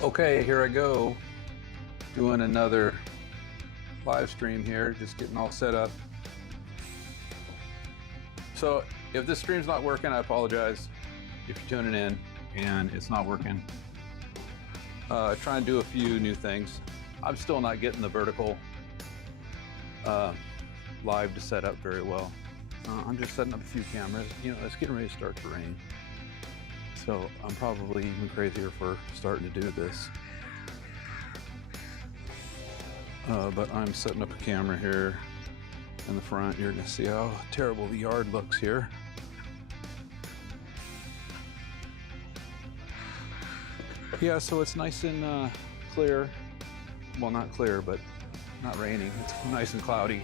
Okay, here I go, doing another live stream here, just getting all set up. So if this stream's not working, I apologize if you're tuning in and it's not working. Trying to do a few new things. I'm still not getting the vertical live to set up very well. I'm just setting up a few cameras. You know, it's getting ready to start to rain. So I'm probably even crazier for starting to do this. But I'm setting up a camera here in the front. You're gonna see how terrible the yard looks here. Yeah, so it's nice and clear. Well, not clear, but not raining. It's nice and cloudy.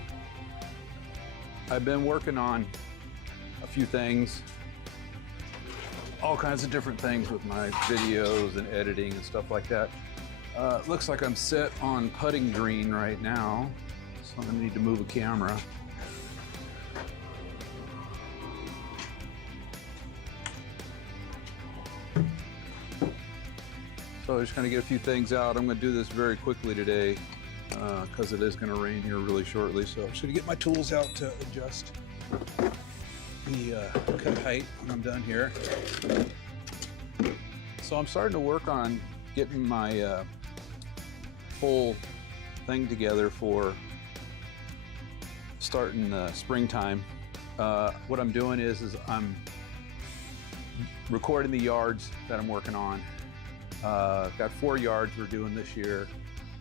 I've been working on a few things, all kinds of different things with my videos and editing and stuff like that. Looks like I'm set on putting green right now, so I'm gonna need to move a camera. So I'm just gonna get a few things out. I'm gonna do this very quickly today because it is gonna rain here really shortly. So I'm just gonna get my tools out to adjust the cut height when I'm done here. So I'm starting to work on getting my whole thing together for starting springtime. What I'm doing is I'm recording the yards that I'm working on. Got 4 yards we're doing this year.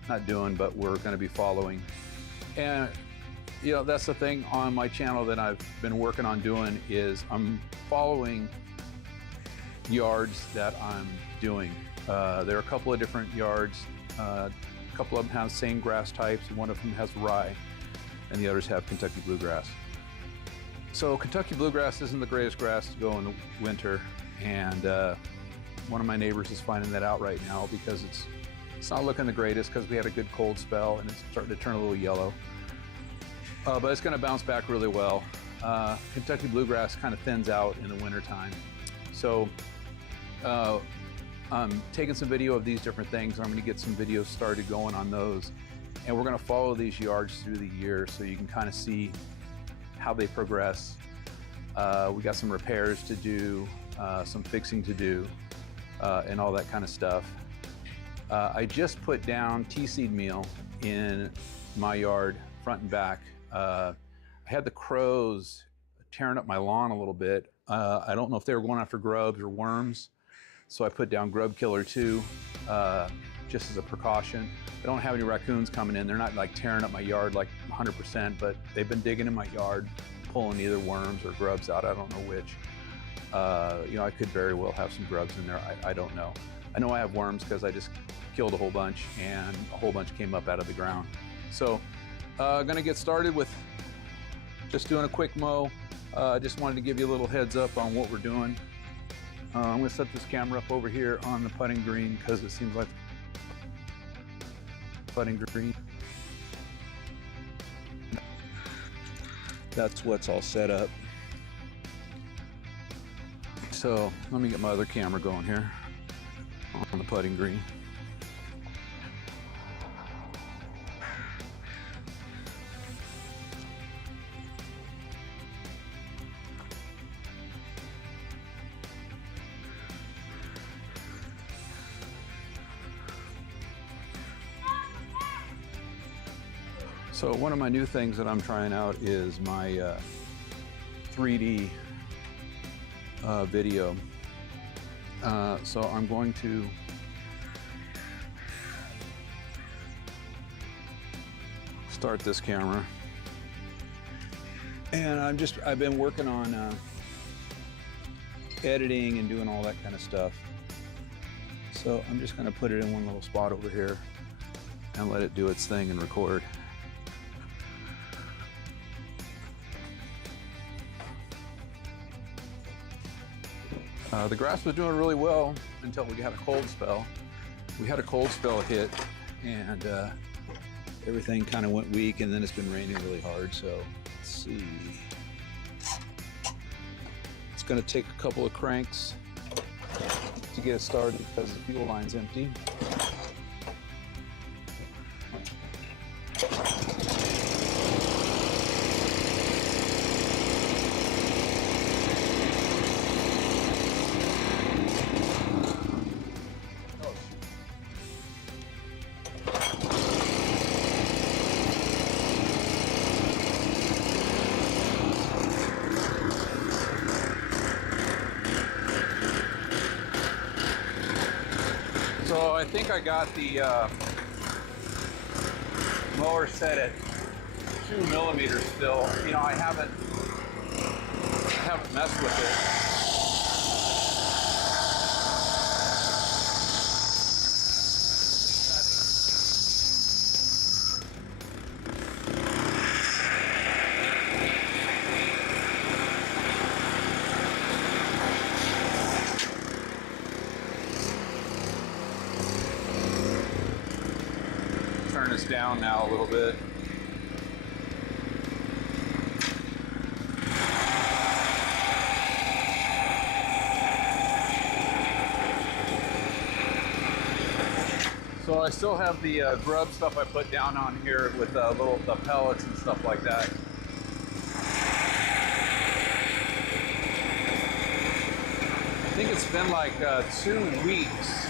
Not doing, but we're gonna be following. And you know, that's the thing on my channel that I've been working on doing is I'm following yards that I'm doing. There are a couple of different yards. A couple of them have the same grass types, and one of them has rye, and the others have Kentucky bluegrass. So Kentucky bluegrass isn't the greatest grass to go in the winter, and one of my neighbors is finding that out right now because it's not looking the greatest because we had a good cold spell and it's starting to turn a little yellow. But it's going to bounce back really well. Kentucky bluegrass kind of thins out in the wintertime. So I'm taking some video of these different things. I'm going to get some videos started going on those. And we're going to follow these yards through the year so you can kind of see how they progress. We got some repairs to do, some fixing to do. and all that kind of stuff. I just put down tea seed meal in my yard, front and back. I had the crows tearing up my lawn a little bit. I don't know if they were going after grubs or worms, so I put down grub killer too, just as a precaution. I don't have any raccoons coming in. They're not like tearing up my yard like 100%, but they've been digging in my yard, pulling either worms or grubs out. I don't know which. You know, I could very well have some grubs in there. I don't know. I know I have worms because I just killed a whole bunch, and a whole bunch came up out of the ground. So gonna get started with just doing a quick mow. Just wanted to give you a little heads up on what we're doing. I'm gonna set this camera up over here on the putting green because it seems like putting green. That's what's all set up. So let me get my other camera going here on the putting green. So one of my new things that I'm trying out is my 3D video. So I'm going to start this camera, and I've been working on editing and doing all that kind of stuff. So I'm just going to put it in one little spot over here and let it do its thing and record. The grass was doing really well until we had a cold spell. We had a cold spell hit, and everything kind of went weak, and then it's been raining really hard. So let's see. It's going to take a couple of cranks to get it started because the fuel line's empty. So I think I got the mower set at 2 millimeters still. You know, I haven't messed with it. Turn this down now a little bit. So I still have the grub stuff I put down on here with the pellets and stuff like that. I think it's been like 2 weeks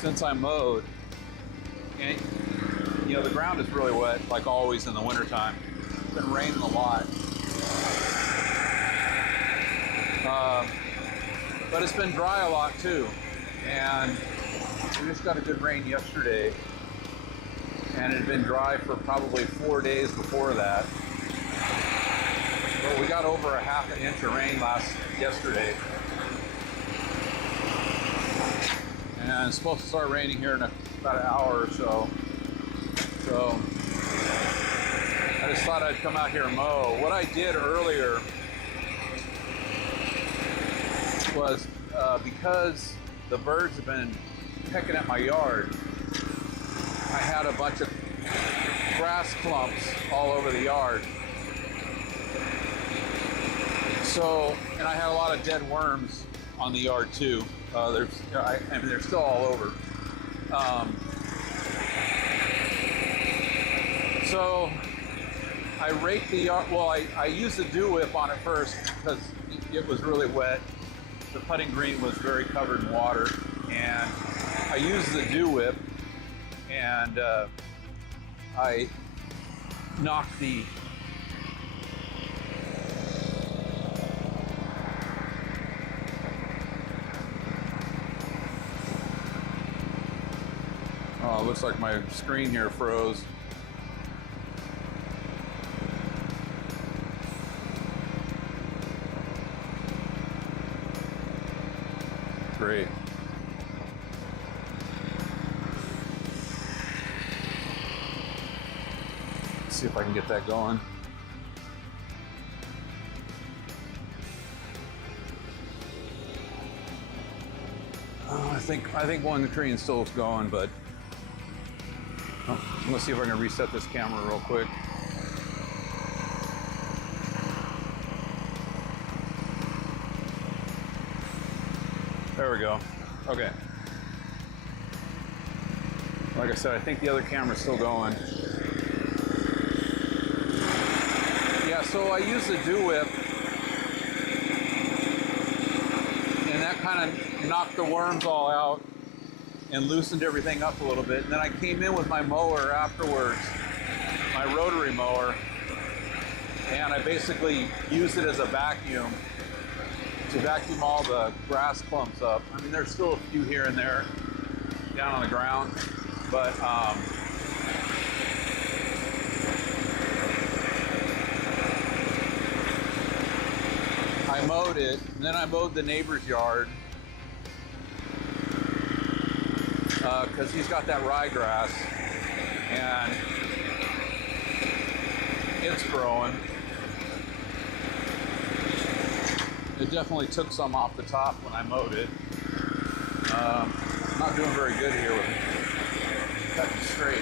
since I mowed. And, you know, the ground is really wet, like always in the wintertime. It's been raining a lot. But it's been dry a lot too. And we just got a good rain yesterday. And it had been dry for probably 4 days before that. But we got over a ½ inch of rain yesterday. And it's supposed to start raining here in about an hour or so. So I just thought I'd come out here and mow. What I did earlier was because the birds have been pecking at my yard, I had a bunch of grass clumps all over the yard. So, and I had a lot of dead worms on the yard too. I mean, they're still all over. So I raked the yard. Well, I used the dew whip on it first because it was really wet. the putting green was very covered in water, and I used the dew whip, and I knocked the oh, it looks like my screen here froze. Great. Let's see if I can get that going. Oh, I think one screen still is going, but let's see if I can reset this camera real quick. There we go. Okay. Like I said, I think the other camera's still going. Yeah, so I used the dew whip, and that kind of knocked the worms all out and loosened everything up a little bit. And then I came in with my mower afterwards, my rotary mower, and I basically used it as a vacuum to vacuum all the grass clumps up. I mean, there's still a few here and there down on the ground, but I mowed it, and then I mowed the neighbor's yard because he's got that ryegrass, and it's growing. It definitely took some off the top when I mowed it. I'm not doing very good here with cutting straight.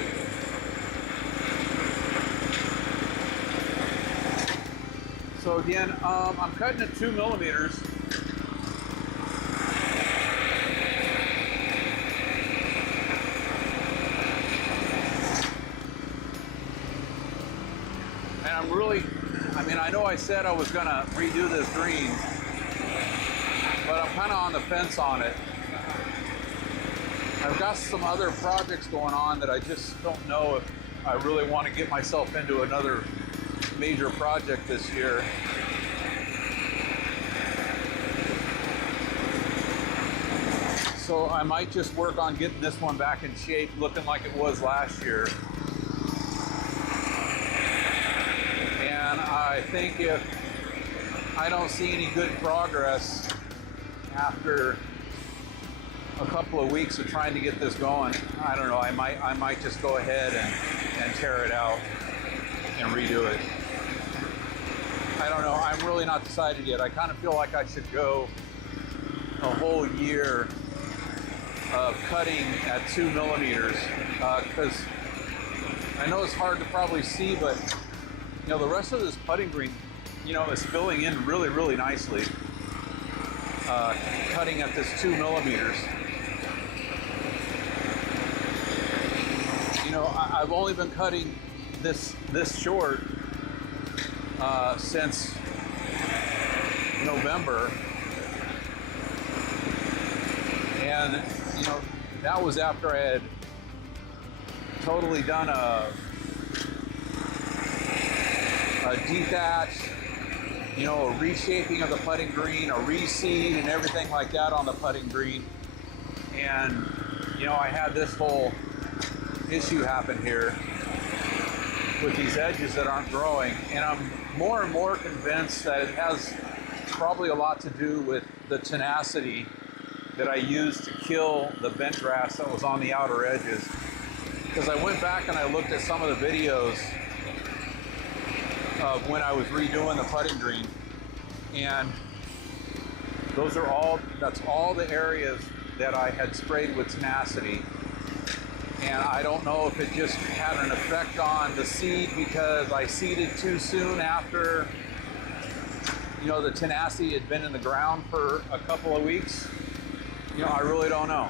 So again, I'm cutting at 2 millimeters. And I'm really, I mean, I know I said I was gonna redo this green, but I'm kind of on the fence on it. I've got some other projects going on that I just don't know if I really want to get myself into another major project this year. So I might just work on getting this one back in shape, looking like it was last year. And I think if I don't see any good progress after a couple of weeks of trying to get this going, I don't know, I might just go ahead and tear it out and redo it. I don't know, I'm really not decided yet. I kind of feel like I should go a whole year of cutting at 2 millimeters because I know it's hard to probably see, but you know, the rest of this putting green, you know, is filling in really, really nicely. Cutting at this 2 millimeters. You know, I've only been cutting this short since November, and you know, that was after I had totally done a detach, you know, a reshaping of the putting green, a reseed and everything like that on the putting green. And, you know, I had this whole issue happen here with these edges that aren't growing. And I'm more and more convinced that it has probably a lot to do with the tenacity that I used to kill the bent grass that was on the outer edges. Because I went back and I looked at some of the videos of when I was redoing the putting green, and that's all the areas that I had sprayed with tenacity. And I don't know if it just had an effect on the seed because I seeded too soon after, you know, the tenacity had been in the ground for a couple of weeks. You know, I really don't know.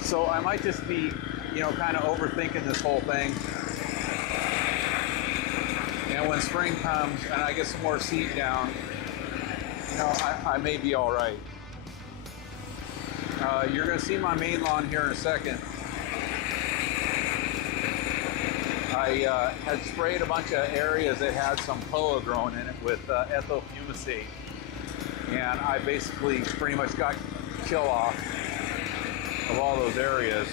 So I might just be you know, kind of overthinking this whole thing. And when spring comes and I get some more seed down, you know, I may be all right. You're going to see my main lawn here in a second. I had sprayed a bunch of areas that had some POA growing in it with ethofumicate. And I basically pretty much got kill off of all those areas.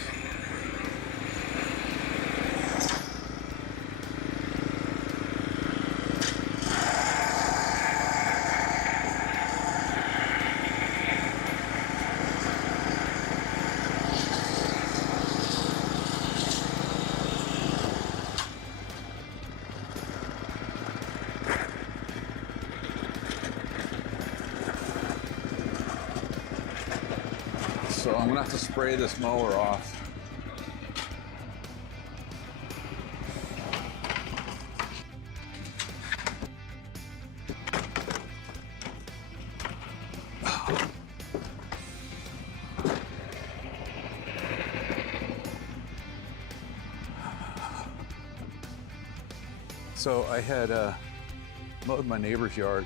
So I'm gonna have to spray this mower off. So I had mowed my neighbor's yard,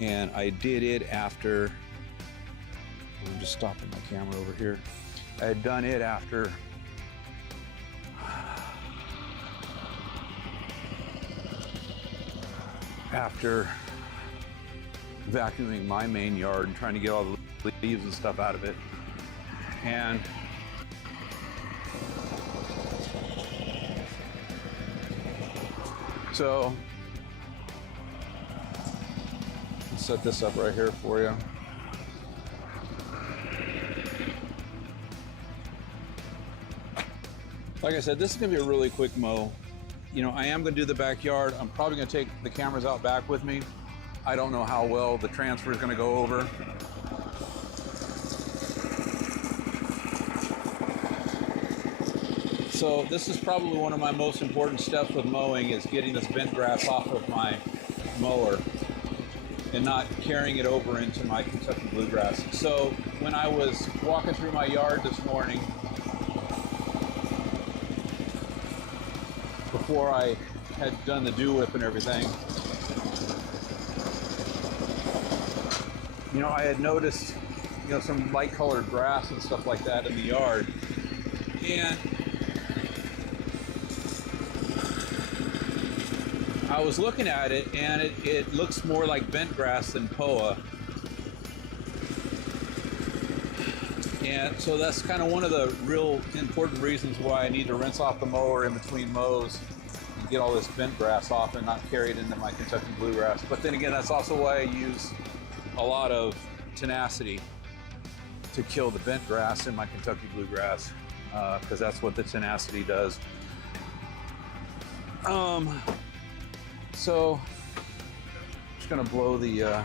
and I did it after, I'm just stopping my camera over here. I had done it after vacuuming my main yard and trying to get all the leaves and stuff out of it. And so I'll set this up right here for you. Like I said, this is gonna be a really quick mow. You know, I am gonna do the backyard. I'm probably gonna take the cameras out back with me. I don't know how well the transfer is gonna go over. So this is probably one of my most important steps with mowing, is getting this bent grass off of my mower and not carrying it over into my Kentucky bluegrass. So when I was walking through my yard this morning, before I had done the dew whip and everything, you know, I had noticed, you know, some light colored grass and stuff like that in the yard. And I was looking at it, and it looks more like bent grass than POA. And so that's kind of one of the real important reasons why I need to rinse off the mower in between mows and get all this bent grass off and not carry it into my Kentucky bluegrass. But then again, that's also why I use a lot of tenacity to kill the bent grass in my Kentucky bluegrass, because that's what the tenacity does. So just gonna blow the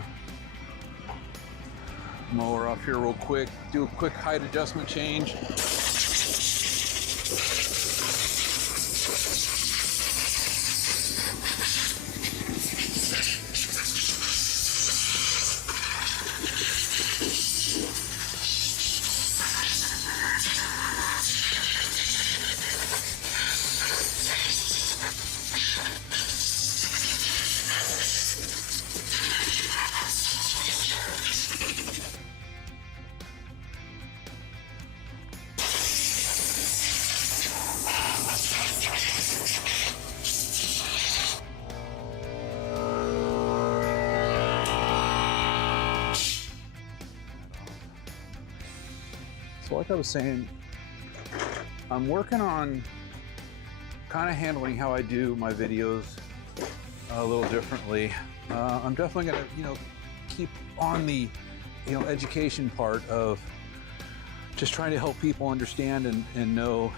mower off here real quick, do a quick height adjustment change. So like I was saying, I'm working on kind of handling how I do my videos a little differently. I'm definitely gonna, you know, keep on the, you know, education part of just trying to help people understand and know,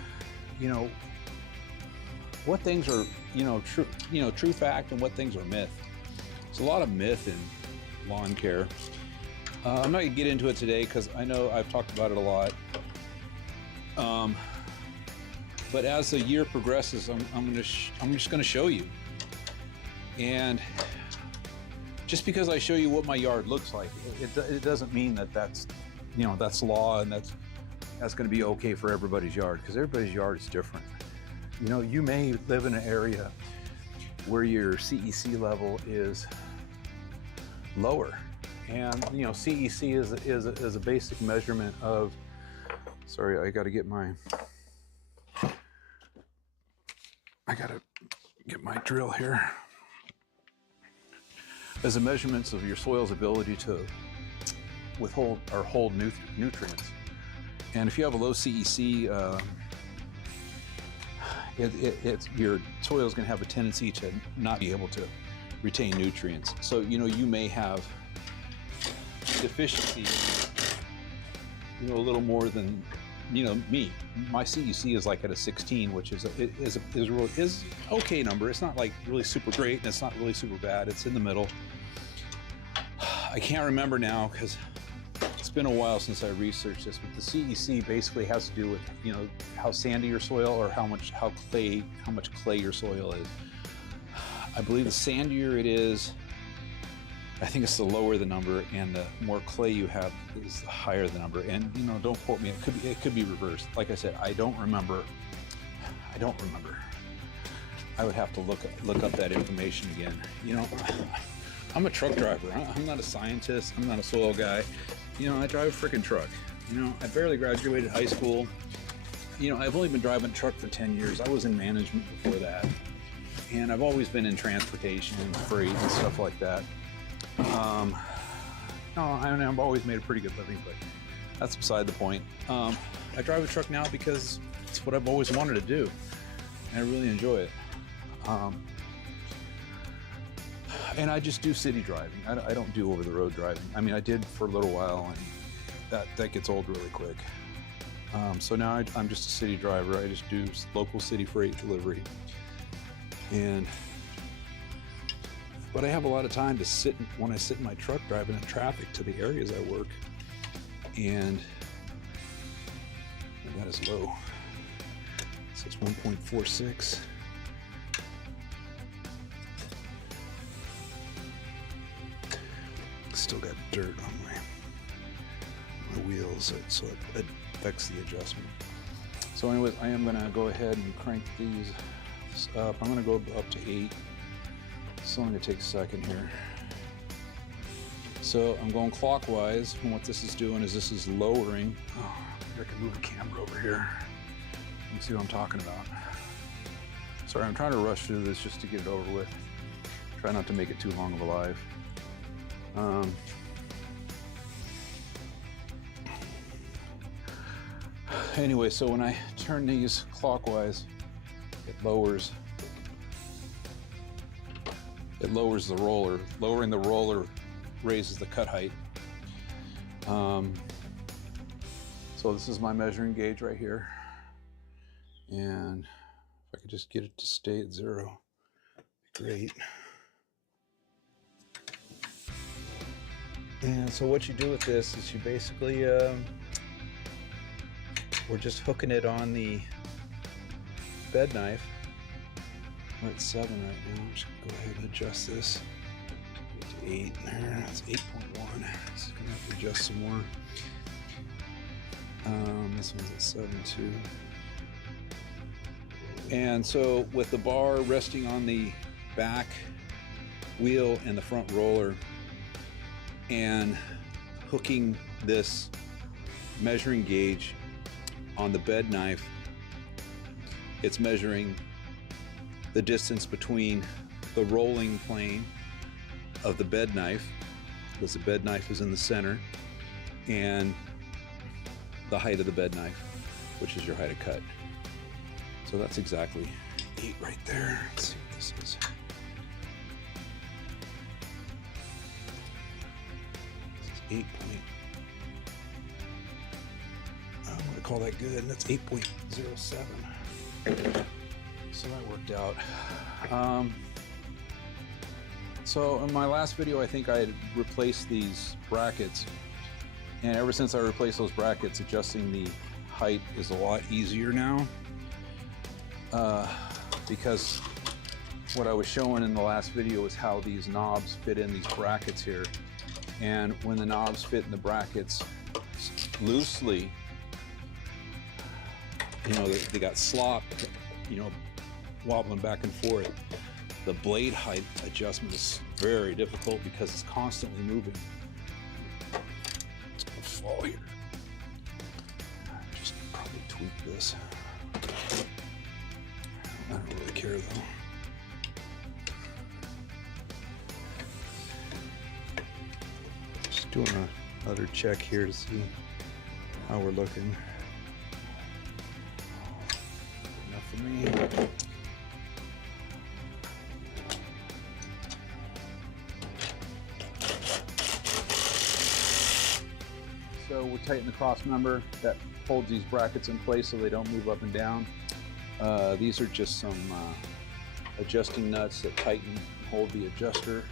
you know, what things are, true fact and what things are myth. There's a lot of myth in lawn care. I'm not gonna get into it today because I know I've talked about it a lot. But as the year progresses, I'm just gonna show you. And just because I show you what my yard looks like, it doesn't mean that that's law and that's that's going to be okay for everybody's yard, because everybody's yard is different. You know, you may live in an area where your CEC level is lower, and you know, CEC is a basic measurement of, sorry, I got to get my drill here, as a measurement of your soil's ability to withhold or hold nutrients. And if you have a low CEC, your soil is going to have a tendency to not be able to retain nutrients. So, you know, you may have deficiency, you know, a little more than, you know, me. My CEC is like at a 16, which is okay number. It's not like really super great, and it's not really super bad. It's in the middle. I can't remember now because it's been a while since I researched this, but the CEC basically has to do with, you know, how sandy your soil, or how much clay your soil is. I believe the sandier it is, I think it's the lower the number, and the more clay you have is the higher the number. And you know, don't quote me. It could be reversed. Like I said, I don't remember. I would have to look up that information again. You know, I'm a truck driver. I'm not a scientist. I'm not a soil guy. You know, I drive a freaking truck. You know, I barely graduated high school. You know, I've only been driving a truck for 10 years. I was in management before that. And I've always been in transportation and freight and stuff like that. I've always made a pretty good living, but that's beside the point. I drive a truck now because it's what I've always wanted to do, and I really enjoy it. And I just do city driving. I don't do over-the-road driving. I mean, I did for a little while, and that gets old really quick. So now I'm just a city driver. I just do local city freight delivery. But I have a lot of time to sit when I sit in my truck driving in traffic to the areas I work. And that is low. So it's 1.46. Still got dirt on my wheels, so it affects the adjustment. So anyways, I am gonna go ahead and crank these up. I'm gonna go up to 8. It's only gonna take a second here. So I'm going clockwise, and what this is doing is this is lowering. Oh, maybe I can move the camera over here. You can see what I'm talking about. Sorry, I'm trying to rush through this just to get it over with. Try not to make it too long of a live. Anyway, so when I turn these clockwise, it lowers the roller. Lowering the roller raises the cut height. So this is my measuring gauge right here. And if I could just get it to stay at 0, great. And so what you do with this is you basically, we're just hooking it on the bed knife. We're at 7 right now. I'm just gonna go ahead and adjust this to 8 there. That's 8.1. So I'm gonna have to adjust some more. This one's at 7.2. And so with the bar resting on the back wheel and the front roller, and hooking this measuring gauge on the bed knife, it's measuring the distance between the rolling plane of the bed knife, because the bed knife is in the center, and the height of the bed knife, which is your height of cut. So that's exactly 8 right there. Let's see what this is. This is 8 point. I'm gonna call that good, and that's 8.07. So that worked out. So in my last video, I think I had replaced these brackets, and ever since I replaced those brackets, adjusting the height is a lot easier now, because what I was showing in the last video is how these knobs fit in these brackets here, and when the knobs fit in the brackets loosely, you know, they got slop, you know, wobbling back and forth. The blade height adjustment is very difficult because it's constantly moving. It's gonna fall here. Just probably tweak this. I don't really care though. Just doing another check here to see how we're looking. Enough for me. So we'll tighten the cross member that holds these brackets in place so they don't move up and down. These are just some adjusting nuts that tighten and hold the adjuster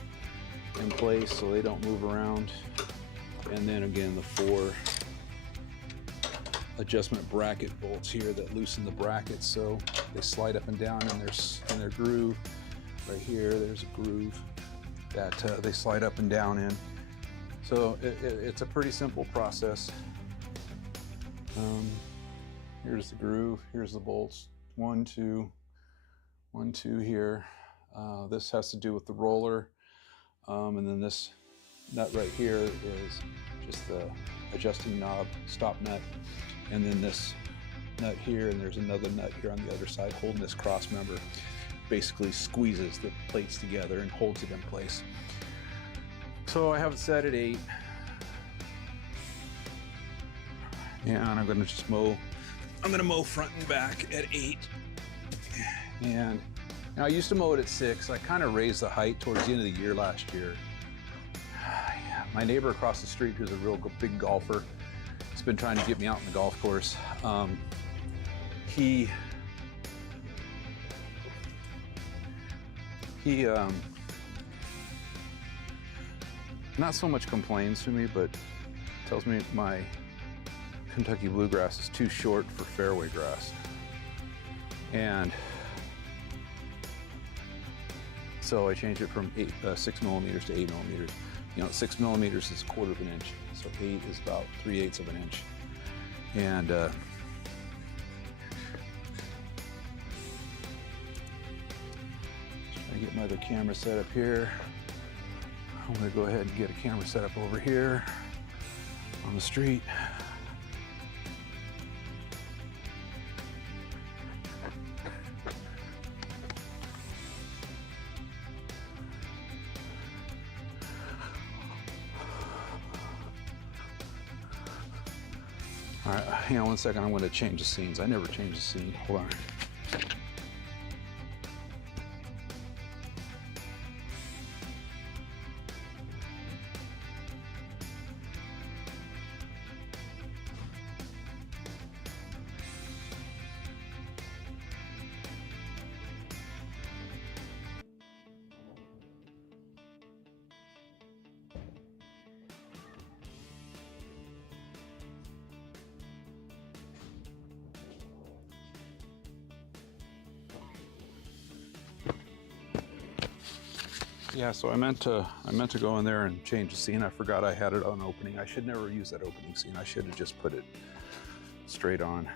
in place so they don't move around. And then again, the 4 adjustment bracket bolts here that loosen the brackets so they slide up and down in their groove. Right here, there's a groove that they slide up and down in. So it's a pretty simple process. Here's the groove, here's the bolts. 1, 2, 1, 2 here. This has to do with the roller. And then this nut right here is just the adjusting knob, stop nut. And then this nut here, and there's another nut here on the other side holding this cross member. Basically squeezes the plates together and holds it in place. So I have it set at 8. And I'm gonna just mow. I'm gonna mow front and back at 8. And now I used to mow it at 6. I kind of raised the height towards the end of the year last year. My neighbor across the street, who's a real big golfer, has been trying to get me out in the golf course. He not so much complains to me, but tells me my Kentucky bluegrass is too short for fairway grass. And so I changed it from 6 millimeters to 8 millimeters. You know, 6 millimeters is 1/4 of an inch. So 8 is about 3/8 of an inch. And I get my other camera set up here. I'm gonna go ahead and get a camera set up over here on the street. All right, hang on one second. I'm gonna change the scenes. I never change the scene. Hold on. Yeah, so I meant to go in there and change the scene. I forgot I had it on opening. I should never use that opening scene. I should have just put it straight on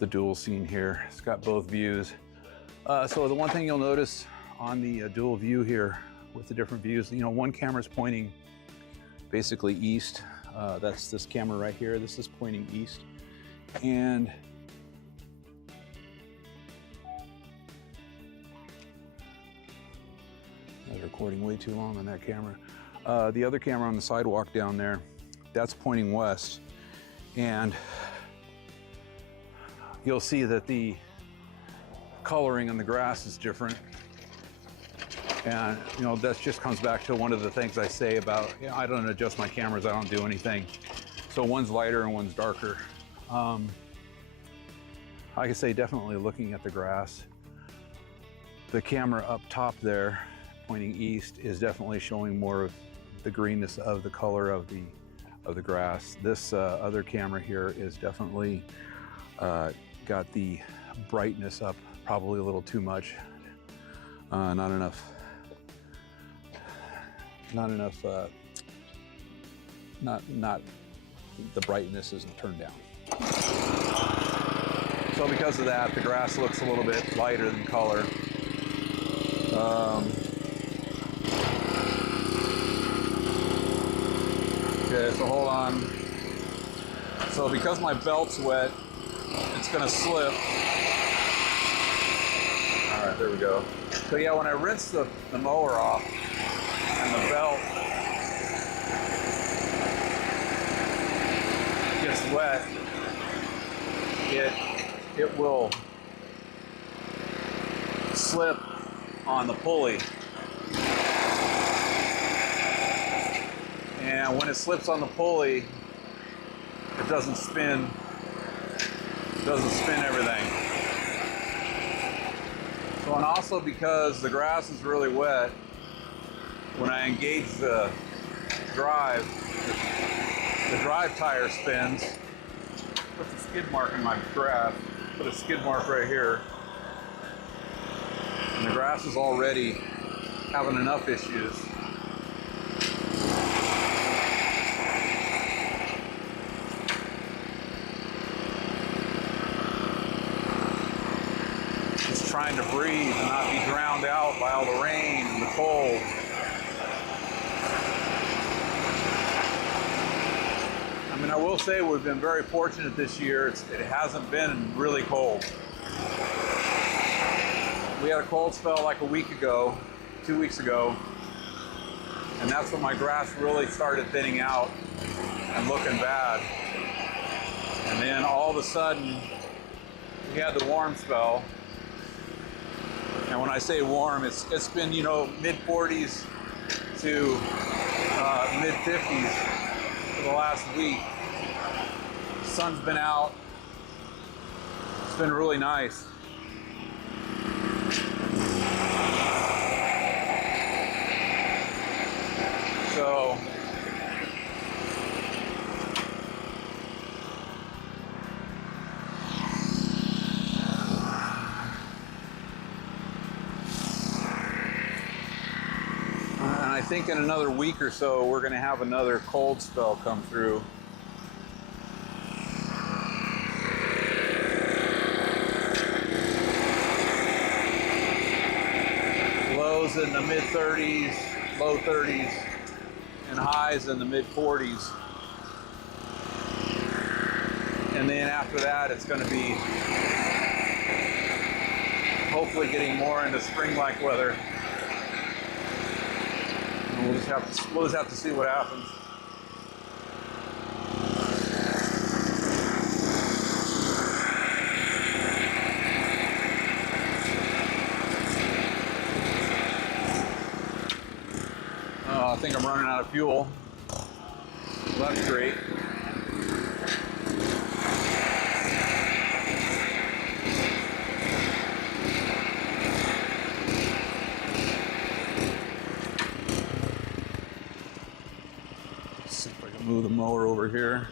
the dual scene here. It's got both views. So the one thing you'll notice on the dual view here with the different views, you know, one camera's pointing basically east. That's this camera right here. This is pointing east. And recording way too long on that camera. The other camera on the sidewalk down there, that's pointing west. And you'll see that the coloring on the grass is different. And you know, that just comes back to one of the things I say about, you know, I don't adjust my cameras, I don't do anything. So one's lighter and one's darker. I can say definitely looking at the grass, the camera up top there pointing east is definitely showing more of the greenness of the color of the grass. This other camera here is definitely got the brightness up probably a little too much. Not enough, the brightness isn't turned down. So because of that, the grass looks a little bit lighter than color. Okay, so hold on. So because my belt's wet, it's gonna slip. All right, there we go. So yeah, when I rinse the mower off and the belt gets wet, it will slip on the pulley. And when it slips on the pulley, it doesn't spin everything. So, and also because the grass is really wet, when I engage the drive tire spins. Put the skid mark in my grass. Put a skid mark right here. And the grass is already having enough issues. It's trying to breathe and not be drowned out by all the rain and the cold. I mean, I will say we've been very fortunate this year. It hasn't been really cold. We had a cold spell like a week ago, 2 weeks ago, and that's when my grass really started thinning out and looking bad. And then all of a sudden, we had the warm spell. And when I say warm, it's been, you know, mid-40s to mid-50s for the last week. The sun's been out. It's been really nice. So I think in another week or so, we're going to have another cold spell come through. Lows in the mid-30s, low 30s, and highs in the mid-40s. And then after that, it's going to be hopefully getting more into spring-like weather. We'll just have to see what happens. I think I'm running out of fuel. Well, that's great. Move the mower over here.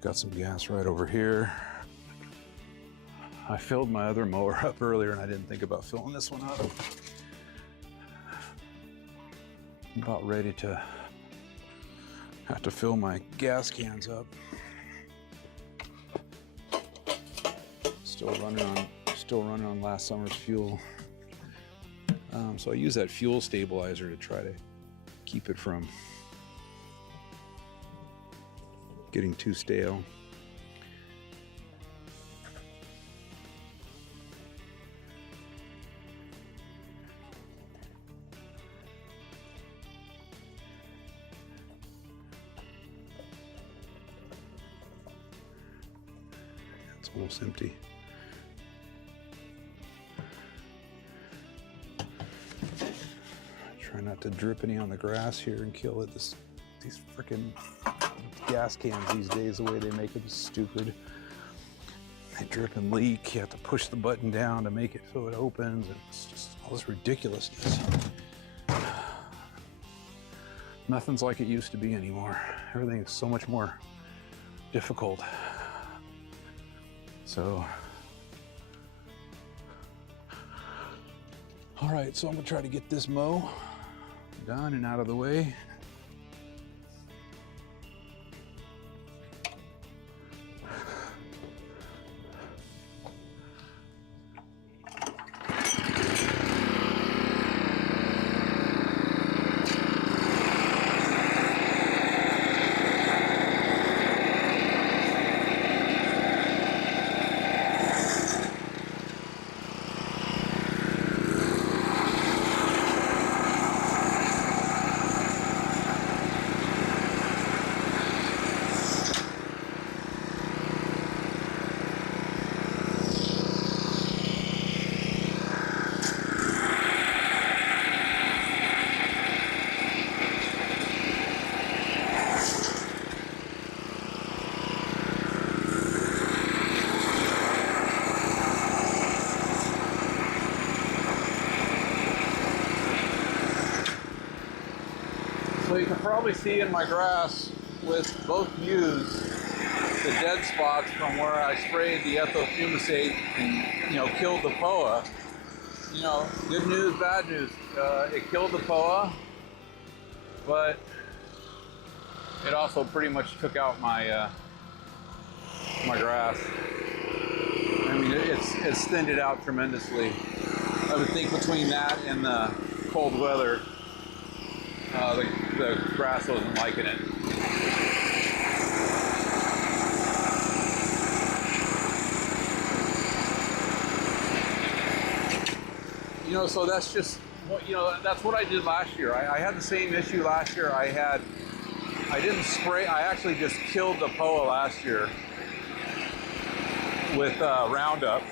Got some gas right over here. I filled my other mower up earlier and I didn't think about filling this one up. I'm about ready to have to fill my gas cans up. Still running on last summer's fuel. So I use that fuel stabilizer to try to keep it from getting too stale. It's almost empty. Try not to drip any on the grass here and kill it. These freaking gas cans these days, the way they make them is stupid. They drip and leak. You have to push the button down to make it so it opens. And it's just all this ridiculousness. Nothing's like it used to be anymore. Everything is so much more difficult. So, all right, so I'm gonna try to get this mow done and out of the way. So you can probably see in my grass with both views the dead spots from where I sprayed the ethofumicate and killed the POA. Good news, bad news. It killed the POA, but it also pretty much took out my my grass. I mean, it's thinned it out tremendously. I would think between that and the cold weather, the grass wasn't liking it. So that's just that's what I did last year. I had the same issue last year. I didn't spray. I actually just killed the POA last year with Roundup,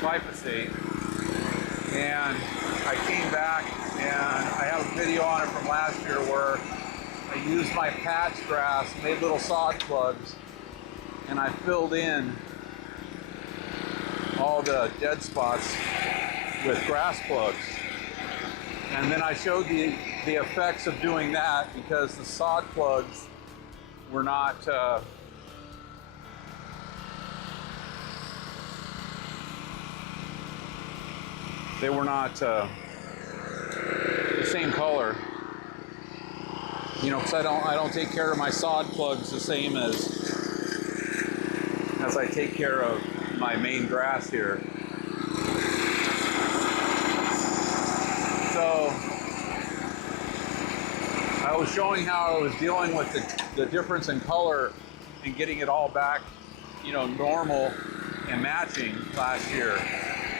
glyphosate, and I came back and I have a video on it from last year where I used my patch grass, made little sod plugs, and I filled in all the dead spots with grass plugs. And then I showed the effects of doing that because the sod plugs were not they were not the same color, because I don't take care of my sod plugs the same as I take care of my main grass here. So I was showing how I was dealing with the difference in color and getting it all back, normal and matching last year.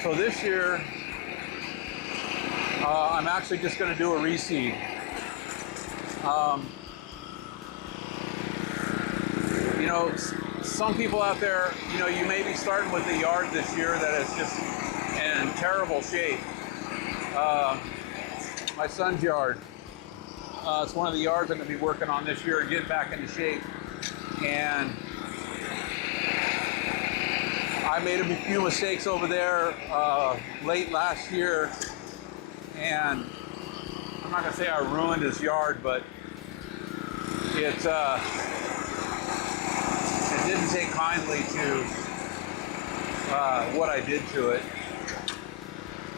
So this year, I'm actually just going to do a reseed. Some people out there, you may be starting with a yard this year that is just in terrible shape. My son's yard. It's one of the yards I'm going to be working on this year and getting back into shape. And I made a few mistakes over there late last year. And I'm not going to say I ruined his yard, but it didn't take kindly to what I did to it.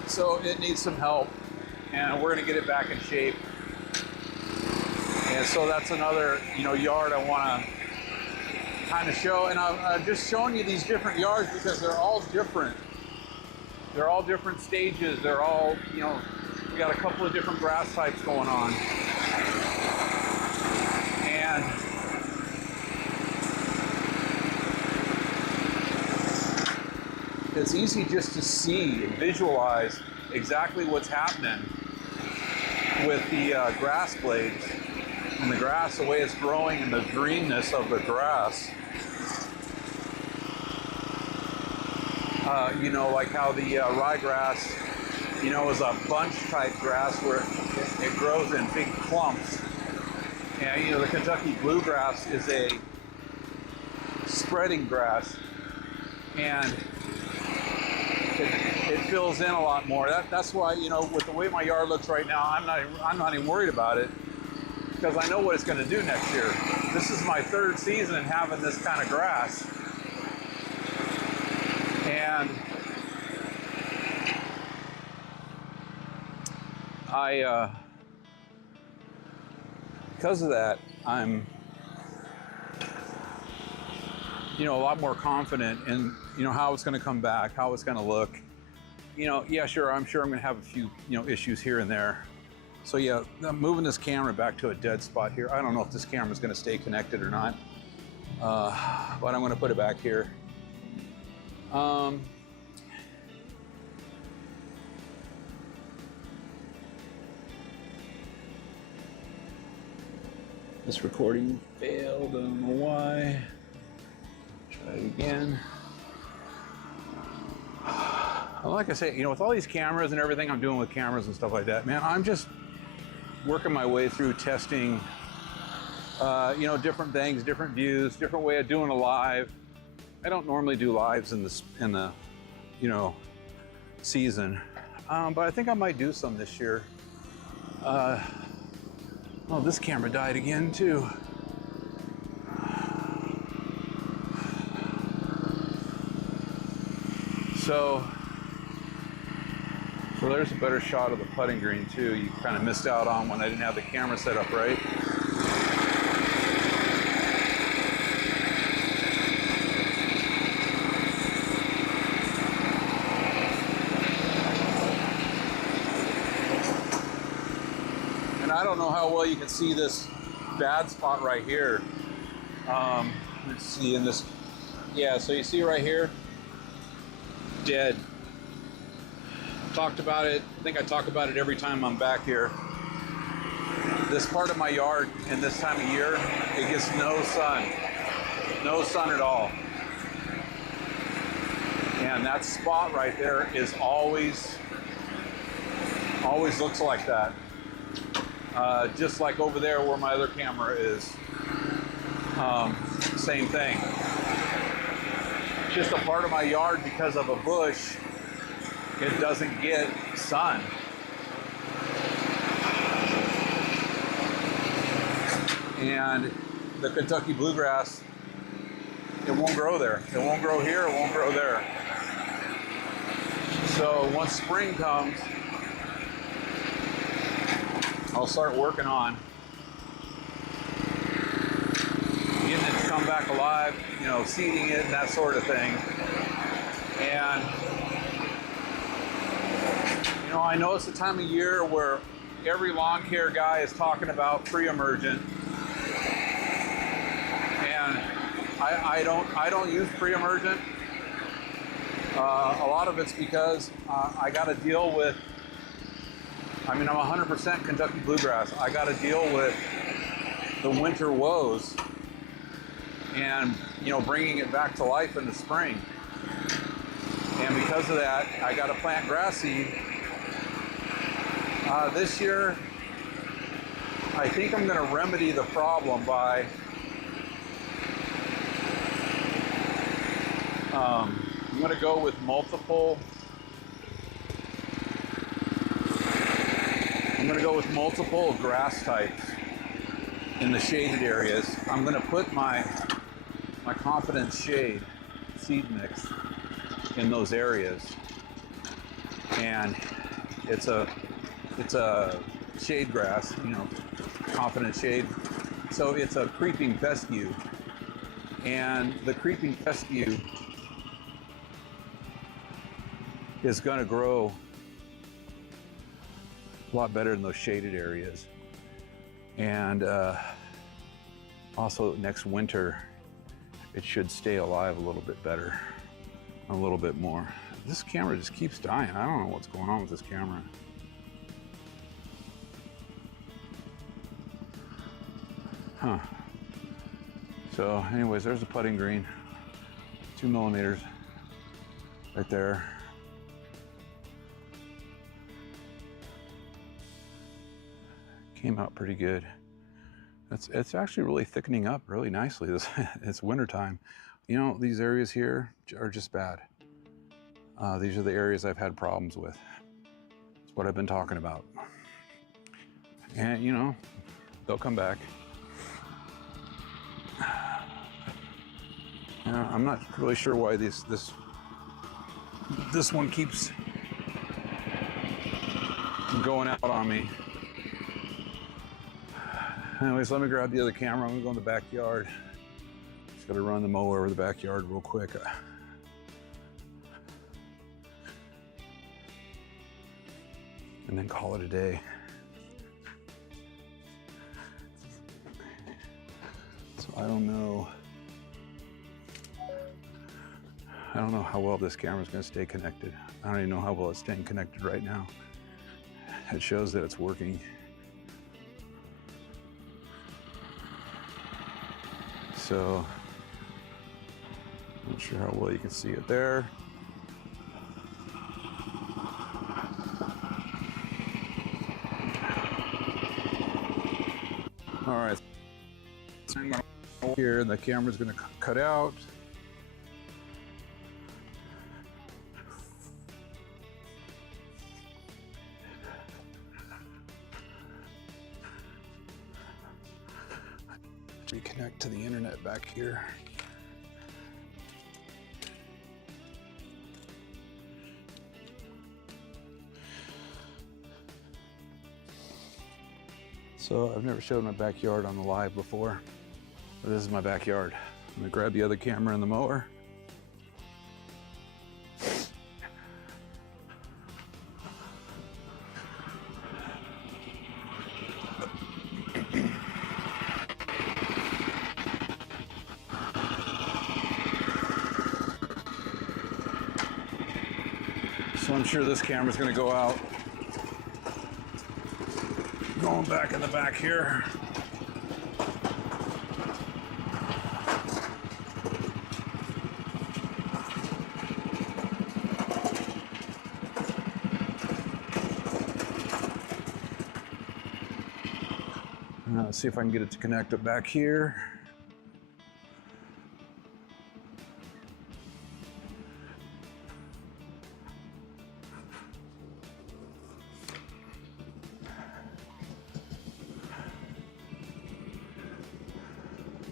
So it needs some help, and we're going to get it back in shape. And so that's another, yard I want to kind of show. And I'm just showing you these different yards because they're all different. They're all different stages. They're all, we got a couple of different grass types going on. And it's easy just to see and visualize exactly what's happening with the grass blades and the grass, the way it's growing and the greenness of the grass. Like how the ryegrass, is a bunch type grass where it grows in big clumps. And, the Kentucky bluegrass is a spreading grass. And it fills in a lot more. That's why, with the way my yard looks right now, I'm not even worried about it because I know what it's going to do next year. This is my third season having this kind of grass. And Because of that, I'm, a lot more confident in, how it's going to come back, how it's going to look. Yeah, sure, I'm going to have a few, issues here and there. So yeah, I'm moving this camera back to a dead spot here. I don't know if this camera is going to stay connected or not, but I'm going to put it back here. This recording failed, I don't know why. Try it again. Like I say, with all these cameras and everything I'm doing with cameras and stuff like that, man, I'm just working my way through testing, different things, different views, different way of doing a live. I don't normally do lives in the season, but I think I might do some this year. Oh, this camera died again too. So there's a better shot of the putting green too. You kind of missed out on when I didn't have the camera set up right. And I don't know how well you can see this bad spot right here. Let's see in this. Yeah, so you see right here, dead. Talked about it. I think I talk about it every time I'm back here. This part of my yard in this time of year, it gets no sun at all. And that spot right there is always looks like that. Just like over there where my other camera is. Same thing. Just a part of my yard because of a bush, it doesn't get sun. And the Kentucky bluegrass, it won't grow there. It won't grow here, it won't grow there. So once spring comes, I'll start working on getting it to come back alive, seeding it and that sort of thing. And I know it's the time of year where every lawn care guy is talking about pre-emergent, and I don't use pre-emergent. A lot of it's because I got to deal with. I'm 100% Kentucky bluegrass. I got to deal with the winter woes, and bringing it back to life in the spring. And because of that, I got to plant grass seed. This year, I think I'm going to remedy the problem by I'm going to go with multiple. I'm going to go with multiple grass types in the shaded areas. I'm going to put my Confidence Shade seed mix in those areas, and it's a shade grass, Confidence Shade. So it's a creeping fescue, and the creeping fescue is going to grow a lot better in those shaded areas. And also next winter, it should stay alive a little bit better, a little bit more. This camera just keeps dying. I don't know what's going on with this camera. Huh. So anyways, there's the putting green, 2 millimeters right there. Came out pretty good. It's actually really thickening up really nicely. It's wintertime. These areas here are just bad. These are the areas I've had problems with. It's what I've been talking about. And they'll come back. I'm not really sure why this one keeps going out on me. Anyways, let me grab the other camera. I'm gonna go in the backyard. Just gotta run the mower over the backyard real quick. And then call it a day. So I don't know how well this camera's gonna stay connected. I don't even know how well it's staying connected right now. It shows that it's working. So, not sure how well you can see it there. All right, here, and the camera's gonna cut out. Reconnect to the internet back here. So I've never showed my backyard on the live before, but this is my backyard. I'm gonna grab the other camera and the mower. So I'm sure this camera's gonna go out. Going back in the back here. Let's see if I can get it to connect up back here.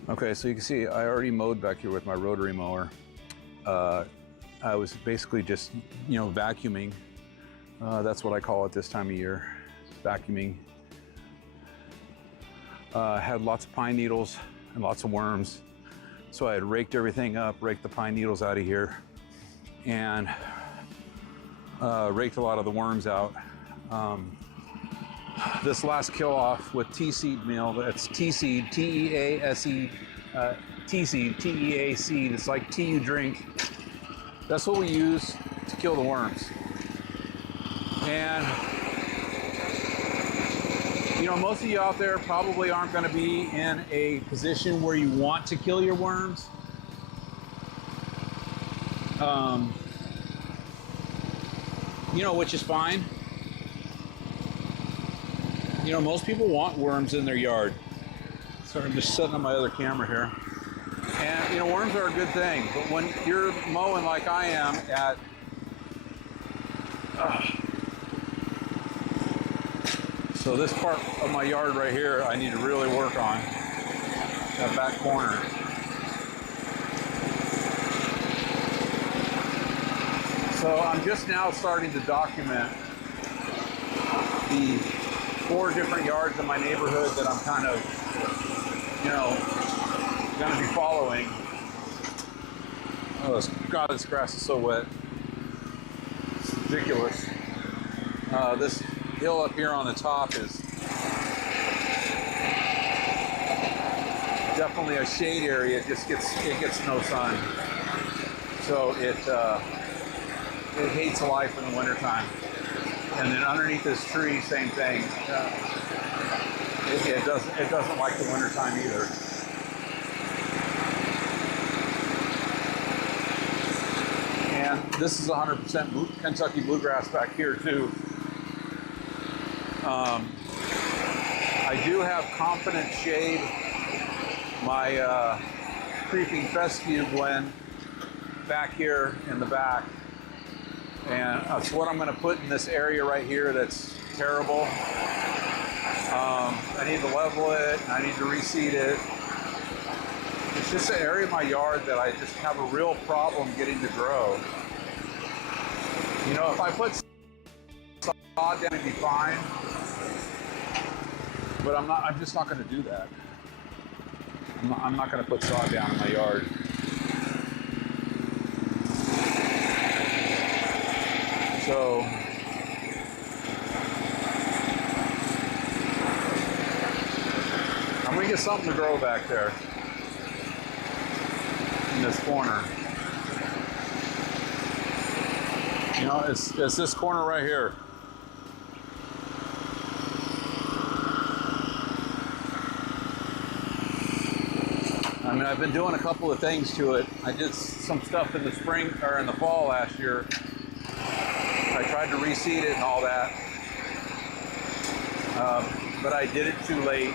Okay, so you can see I already mowed back here with my rotary mower. I was basically just, vacuuming. That's what I call it this time of year, vacuuming. Had lots of pine needles and lots of worms. So I had raked everything up, raked the pine needles out of here, and raked a lot of the worms out. This last kill off with T-seed meal, that's T-seed, T-E-A-S-E, T-seed, T-E-A seed. It's like tea you drink. That's what we use to kill the worms. And most of you out there probably aren't going to be in a position where you want to kill your worms. Which is fine. Most people want worms in their yard. So I'm just setting up my other camera here. And, worms are a good thing. But when you're mowing like I am at... So this part of my yard right here, I need to really work on. That back corner. So I'm just now starting to document the 4 different yards in my neighborhood that I'm kind of, going to be following. Oh, God, this grass is so wet. It's ridiculous. This hill up here on the top is definitely a shade area. It gets no sun. So it hates life in the wintertime. And then underneath this tree, same thing. It doesn't like the wintertime either. And this is 100% Kentucky bluegrass back here too. I do have Confident Shade, my creeping fescue blend back here in the back. And that's what I'm going to put in this area right here that's terrible. I need to level it, and I need to reseed it. It's just an area of my yard that I just have a real problem getting to grow. If I put Sod down would be fine, but I'm just not going to do that. I'm not going to put sod down in my yard. So I'm going to get something to grow back there in this corner. You know, it's this corner right here. I mean, I've been doing a couple of things to it. I did some stuff in the spring or in the fall last year. I tried to reseed it and all that, but I did it too late,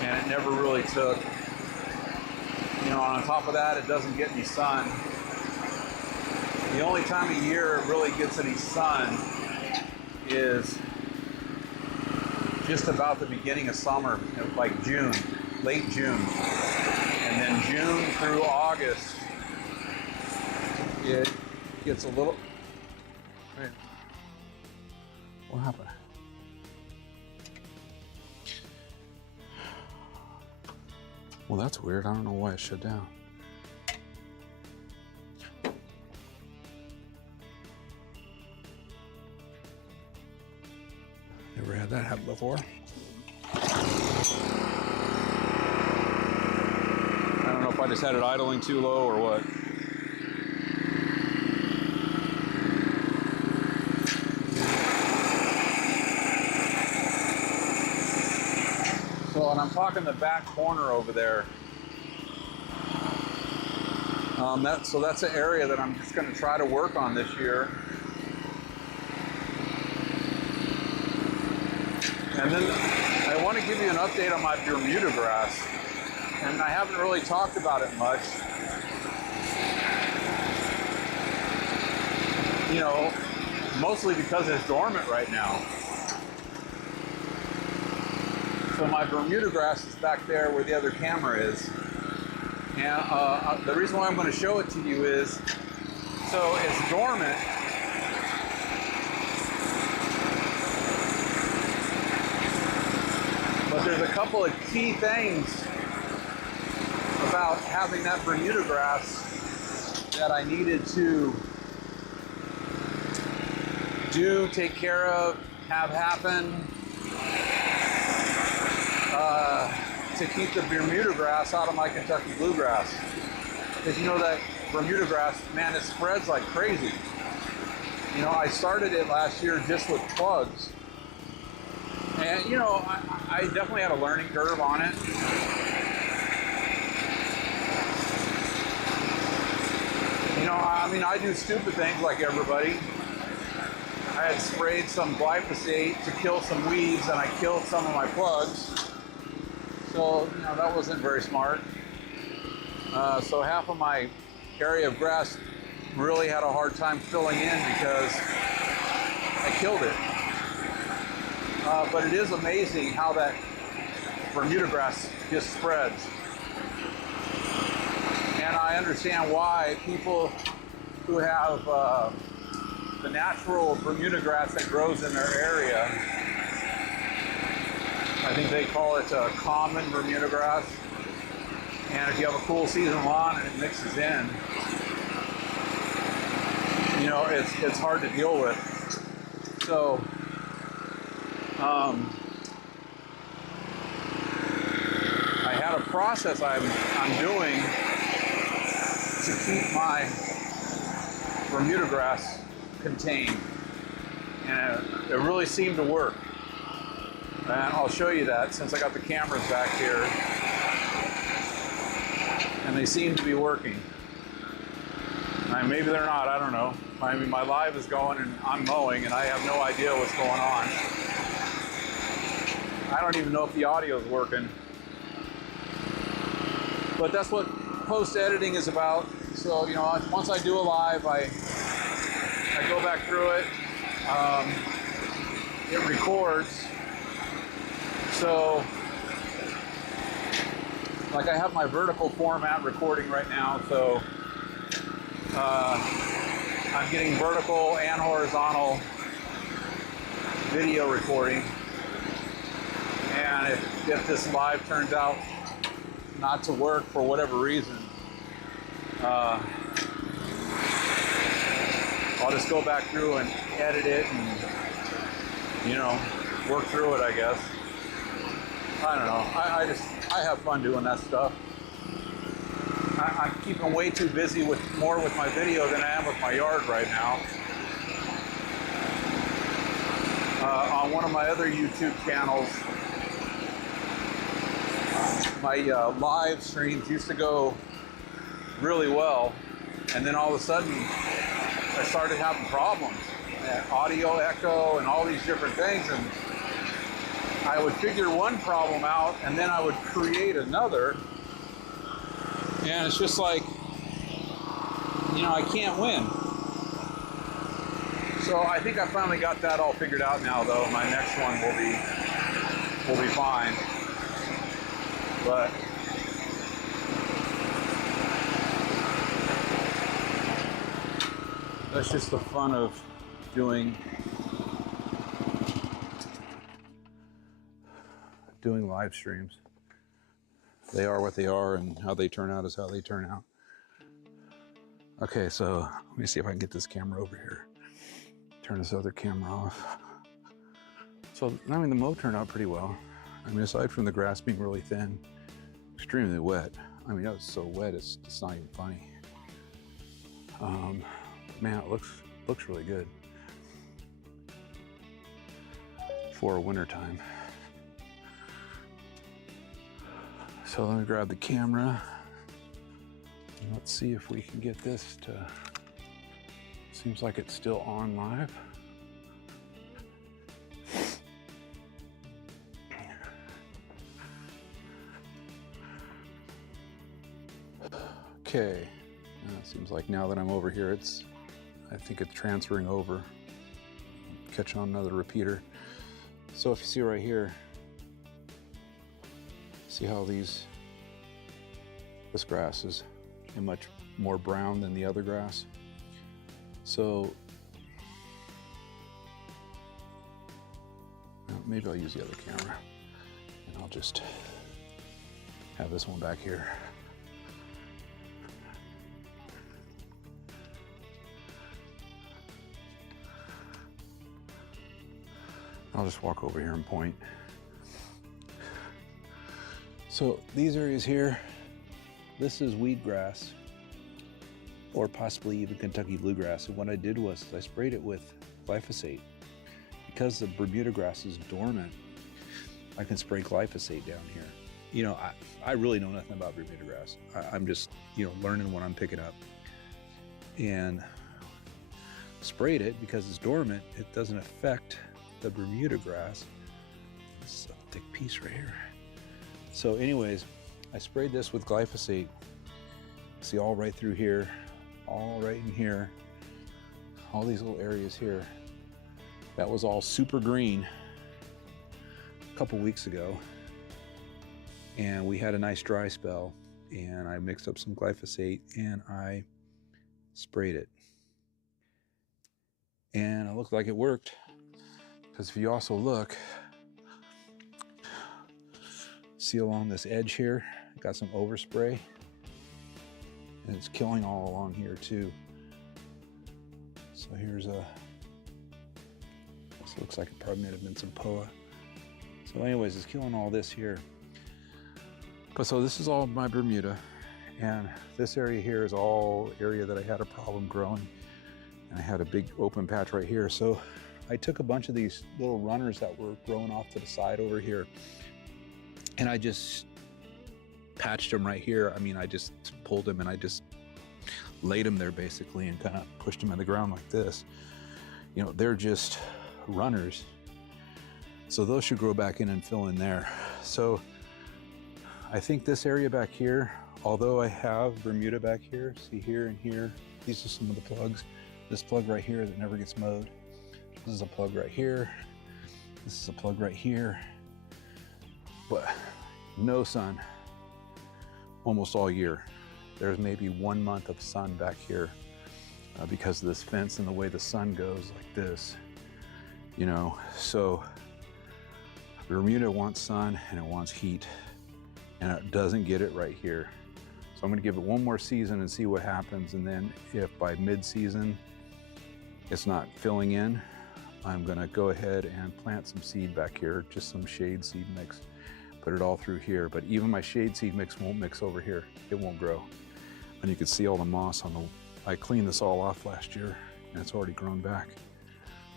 and it never really took. You know, on top of that, it doesn't get any sun. The only time of year it really gets any sun is just about the beginning of summer, like June, late June. And then June through August, it gets a little... Wait. What happened? Well, that's weird. I don't know why it shut down. Never had that happen before. I don't know if I just had it idling too low or what. So, and I'm talking the back corner over there. So that's an area that I'm just going to try to work on this year. And then I want to give you an update on my Bermuda grass. And I haven't really talked about it much. You know, mostly because it's dormant right now. So my Bermuda grass is back there where the other camera is. And the reason why I'm going to show it to you is, so it's dormant. But there's a couple of key things about having that Bermuda grass that I needed to take care of, have happen, to keep the Bermuda grass out of my Kentucky bluegrass. Because you know that Bermuda grass, man, it spreads like crazy. You know, I started it last year just with plugs. And, you know, I definitely had a learning curve on it. You know, I mean, I do stupid things like everybody. I had sprayed some glyphosate to kill some weeds, and I killed some of my plugs. So, you know, that wasn't very smart. So half of my area of grass really had a hard time filling in because I killed it. But it is amazing how that Bermuda grass just spreads. And I understand why people who have the natural Bermuda grass that grows in their area, I think they call it common Bermuda grass. And if you have a cool season lawn and it mixes in, you know, it's hard to deal with. So, I had a process I'm doing to keep my Bermuda grass contained, and it really seemed to work. And I'll show you that since I got the cameras back here, and they seem to be working. Maybe they're not, I don't know. I mean, my live is going and I'm mowing and I have no idea what's going on. I don't even know if the audio is working. But that's what post-editing is about. So, you know, once I do a live, I go back through it. It records. So, like I have my vertical format recording right now, so I'm getting vertical and horizontal video recording. And if this live turns out not to work for whatever reason, I'll just go back through and edit it and, you know, work through it, I guess. I don't know. I have fun doing that stuff. I'm keeping way too busy with my video than I am with my yard right now. On one of my other YouTube channels, my live streams used to go really well, and then all of a sudden I started having problems, audio echo and all these different things, and I would figure one problem out and then I would create another, and it's just like, you know, I can't win. So I think I finally got that all figured out now, though. My next one will be fine. But that's just the fun of doing live streams. They are what they are, and how they turn out is how they turn out. Okay, so let me see if I can get this camera over here. Turn this other camera off. So, I mean, the mow turned out pretty well. I mean, aside from the grass being really thin, extremely wet. I mean, that was so wet, it's not even funny. Man, it looks really good for winter time. So let me grab the camera. And let's see if we can get this to, seems like it's still on live. Okay, it seems like now that I'm over here, I think it's transferring over. Catch on another repeater. So if you see right here, see how this grass is much more brown than the other grass. So maybe I'll use the other camera, and I'll just have this one back here. I'll just walk over here and point. So these areas here, this is weed grass, or possibly even Kentucky bluegrass. And what I did was I sprayed it with glyphosate. Because the Bermuda grass is dormant, I can spray glyphosate down here. You know, I really know nothing about Bermuda grass. I'm just, you know, learning what I'm picking up. And sprayed it because it's dormant. It doesn't affect the Bermuda grass. This is a thick piece right here. So anyways, I sprayed this with glyphosate. See, all right through here, all right in here, all these little areas here. That was all super green a couple weeks ago. And we had a nice dry spell, and I mixed up some glyphosate and I sprayed it. And it looked like it worked. Because if you also look, see along this edge here, got some overspray, and it's killing all along here too. So here's this looks like it probably might have been some POA. So anyways, it's killing all this here. But so this is all my Bermuda, and this area here is all area that I had a problem growing, and I had a big open patch right here. So I took a bunch of these little runners that were growing off to the side over here, and I just patched them right here. I mean, I just pulled them and I just laid them there basically and kind of pushed them in the ground like this. You know, they're just runners. So those should grow back in and fill in there. So I think this area back here, although I have Bermuda back here, see here and here, these are some of the plugs. This plug right here that never gets mowed. This is a plug right here. This is a plug right here. But no sun almost all year. There's maybe 1 month of sun back here because of this fence and the way the sun goes like this. you know. So Bermuda wants sun and it wants heat, and it doesn't get it right here. So I'm gonna give it one more season and see what happens, and then if by mid-season it's not filling in, I'm gonna go ahead and plant some seed back here, just some shade seed mix, put it all through here. But even my shade seed mix won't mix over here. It won't grow. And you can see all the moss on the, I cleaned this all off last year and it's already grown back.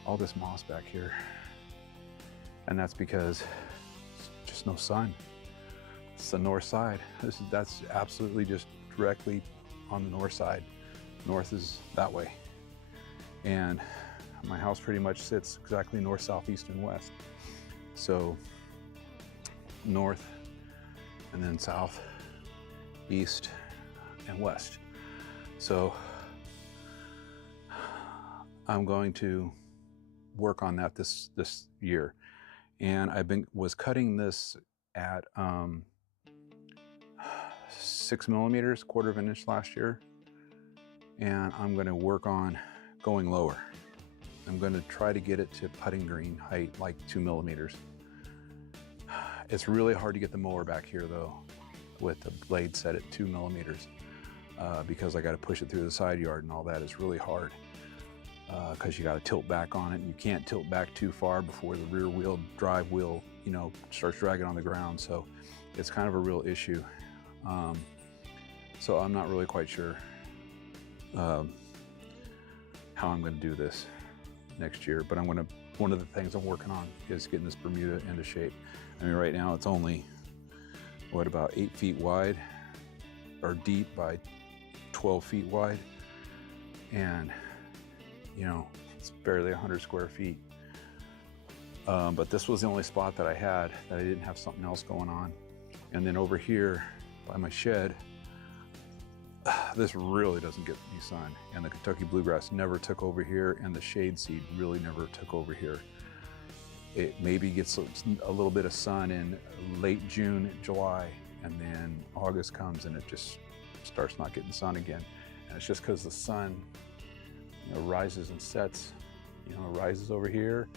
All this moss back here. And that's because it's just no sun. It's the north side. That's absolutely just directly on the north side. North is that way. And my house pretty much sits exactly north, south, east, and west. So north, and then south, east, and west. So I'm going to work on that this year. And was cutting this at 6 millimeters, 1/4 of an inch last year. And I'm gonna work on going lower. I'm gonna try to get it to putting green height, like 2 millimeters. It's really hard to get the mower back here though, with the blade set at 2 millimeters, because I gotta push it through the side yard and all that. Is really hard, because you gotta tilt back on it. And you can't tilt back too far before the rear wheel drive wheel, you know, starts dragging on the ground. So it's kind of a real issue. So I'm not really quite sure how I'm gonna do this next year, but one of the things I'm working on is getting this Bermuda into shape. I mean, right now it's only, what, about 8 feet wide, or deep by 12 feet wide. And, you know, it's barely 100 square feet. But this was the only spot that I had that I didn't have something else going on. And then over here by my shed, this really doesn't get any sun, and the Kentucky bluegrass never took over here, and the shade seed really never took over here. It maybe gets a little bit of sun in late June, July, and then August comes and it just starts not getting sun again. And it's just because the sun, you know, rises and sets. You know, it rises over here,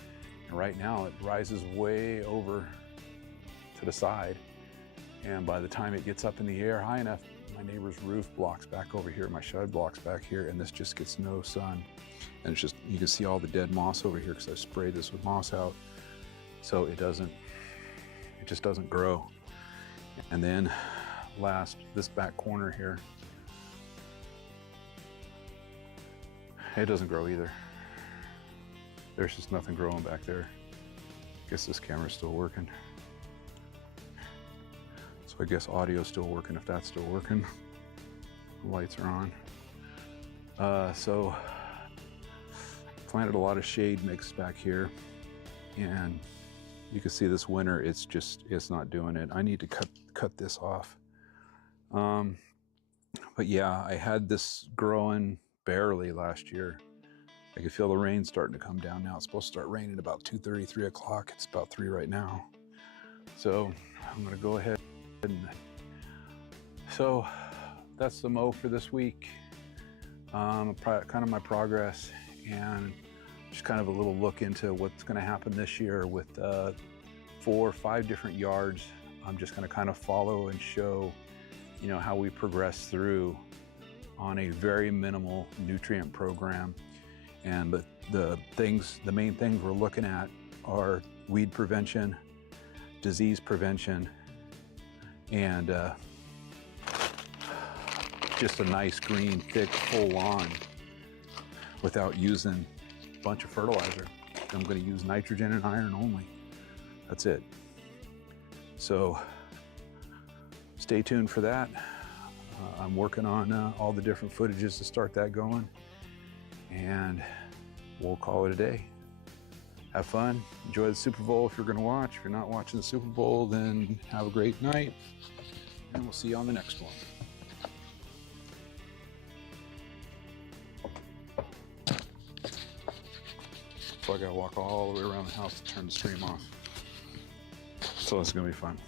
and right now it rises way over to the side. And by the time it gets up in the air high enough, my neighbor's roof blocks back over here, my shed blocks back here, and this just gets no sun. And it's just, you can see all the dead moss over here because I sprayed this with moss out. So it just doesn't grow. And then this back corner here, it doesn't grow either. There's just nothing growing back there. I guess this camera's still working. So I guess audio's still working, if that's still working. The lights are on. So planted a lot of shade mix back here, and you can see this winter it's not doing it. I need to cut this off. But yeah, I had this growing barely last year. I could feel the rain starting to come down now. It's supposed to start raining about 2:30, 3 o'clock. It's about 3 right now. So I'm gonna go ahead. So that's the mow for this week. Kind of my progress, and just kind of a little look into what's going to happen this year with 4 or 5 different yards. I'm just going to kind of follow and show, you know, how we progress through on a very minimal nutrient program. And the main things we're looking at are weed prevention, disease prevention, and just a nice green, thick, full lawn without using a bunch of fertilizer. I'm going to use nitrogen and iron only. That's it. So stay tuned for that. I'm working on all the different footages to start that going, and we'll call it a day. Have fun, enjoy the Super Bowl if you're going to watch. If you're not watching the Super Bowl, then have a great night, and we'll see you on the next one. So I gotta walk all the way around the house to turn the stream off. So it's gonna be fun.